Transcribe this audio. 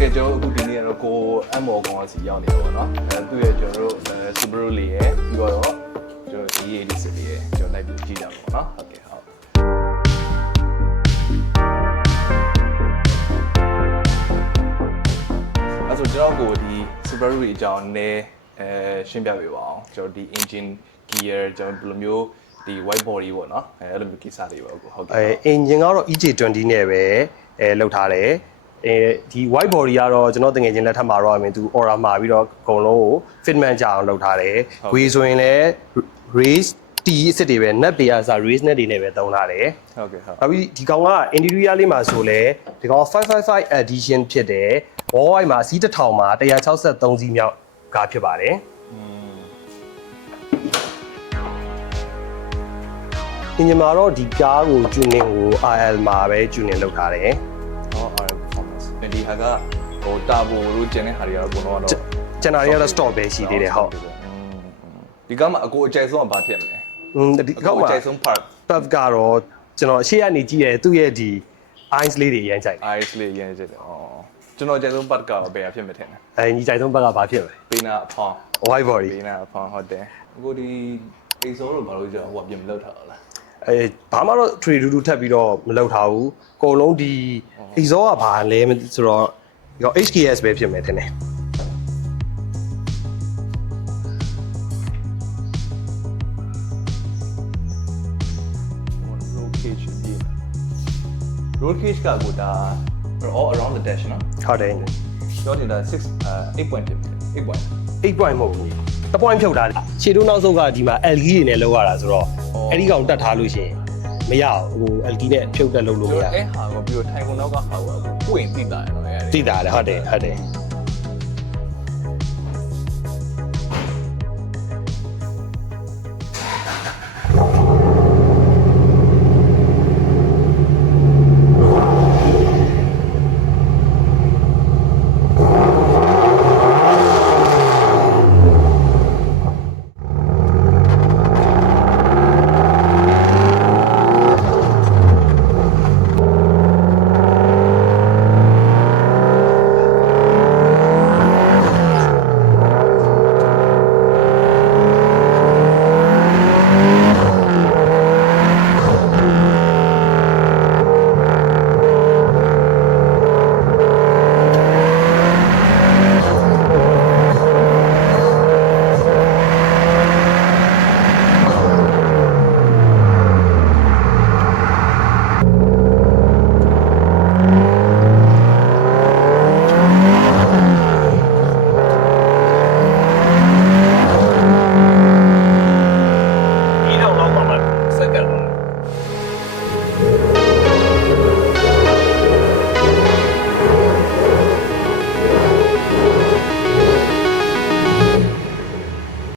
ကဲကျွန်တော်အခုဒီနေ့ကတော့ကို MO ကောင်စီရောက်နေတော့ဗောနော်သူ့ရဲ့ကျွန်တော်တို့ Subaru လေးရယ်ပြီးတော့ကျွန်တော် GC8 လေးရယ်ကျွန်တော်လိုက်ပြီးကြည့်ကြပါဗောနော်ဟုတ်ကဲ့ဟုတ်အဲ့ဆိုကျွန်တော်ကိုဒီ Subaru အကြောင်းနဲ့ရှင်းပြပေးပါအောင်ကျွန်တော်ဒီ engine gear ကျွန်တော်ဘယ်လိုမျိုးဒီ Widebody ပေါ့နော်အဲ့လိုမျိုးကိစ္စတွေပါအခုဟုတ်ကဲ့engine ကတော့ EJ20 နဲ့ပဲလောက်ထားတယ်ဒီ Widebody ကတော့ကျွန်တော်တကယ်ချင်းလက်ထပ်မှာတော့အမြင်သူ aura မှာပြီးတော့အကုန်လုံးကို fitment ကြအောင်လုပ်ထားတယ်။ဝေဆိုရင်လည်း race T အစ်စ်တွေပဲ net တွေအစား race net တွေနဲ့ပဲသုံးထားတယ်။ဟုတ်ကဲ့ဟုတ်။နောက်ပြီးဒီကောင်က interior လေးမှာဆိုလဲဒီကောင်555 edition ဖြစ်တယ်။ wall wide မှာစီး1000မှာ163စီးမြောက်ကားဖြစ်ပါတယ်။အင်ဂျင်မှာတော့ဒီကားကို tuning ကို RL မှာပဲ tuning လုပ်ထားတယ်။ဟော RL performance ဒီဟာကဟို turbo လို့ကျန်တဲ့ဟာတွေကတော့ဘုံတော့ကျန်တာတွေကတော့ stop ပဲရှိသေးတယ်ဟုတ်ဒီကမှအကိုအကျိုက်ဆုံးကဘာဖြစ်မလဲဒီကောက်မှာအကျိုက်ဆုံး part ကတော့ကျွန်တော်အရှိကနေကြည့်ရသူ့ရဲ့ဒီ eyes လေးတွေအရင်ကြိုက်တယ် eyes လေးအရင်ကြိုက်တယ်ကျွန်တော်အကျိုက်ဆုံး part ကတော့ဘယ်ဟာဖြစ်မထင်လဲညီကြိုက်ဆုံး part ကဘာဖြစ်မလဲပေးနာအဖောင်း Widebody ပေးနာအဖောင်းဟုတ်တယ်အခုဒီအိတ်ဆိုးလို့ဘာလို့ကြောဟိုပြင်မလောက်ထားလားဘာမှတော့ trade တူထပ်ပြီးတော့မလောက်ထားဘူးအကုန်လုံးဒီ exhaust ကဘာလဲဆိုတော့ဒီ HKS ပဲဖြစ်မယ်ထင်တယ်roll cage ကကိုဒါ all around the dash နော်ဟုတ်တယ်ပြောတင်တာ8 point ဖြစ်8 point 8 point မဟုတ်ဘူးတ point ဖြုတ်ထားတယ်ခြေတို့နောက်ဆုတ်ကဒီမှာ LG တွေနဲ့လောက်ရတာဆိုတော့အဲ့ဒီကောင်တတ်ထားလို့ရှိရင်မရဘူးဟို LG နဲ့ဖြုတ်တက်လုပ်လို့မရအဲ့ဟာကပြီးတော့ထိုင်ကုန်နောက်ကဟာကိုပွင့်တိတာရတော့တိတာလေဟုတ်တယ်